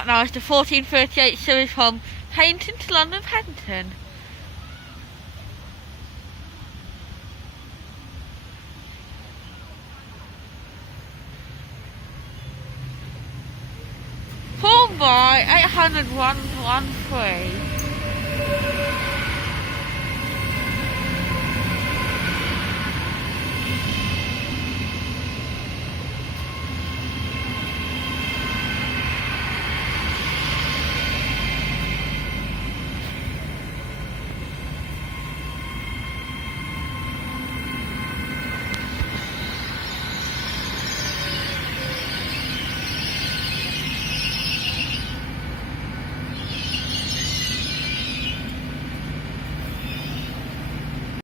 up now is the 1438 series from Paddington to London Paddington. Formed by 80113.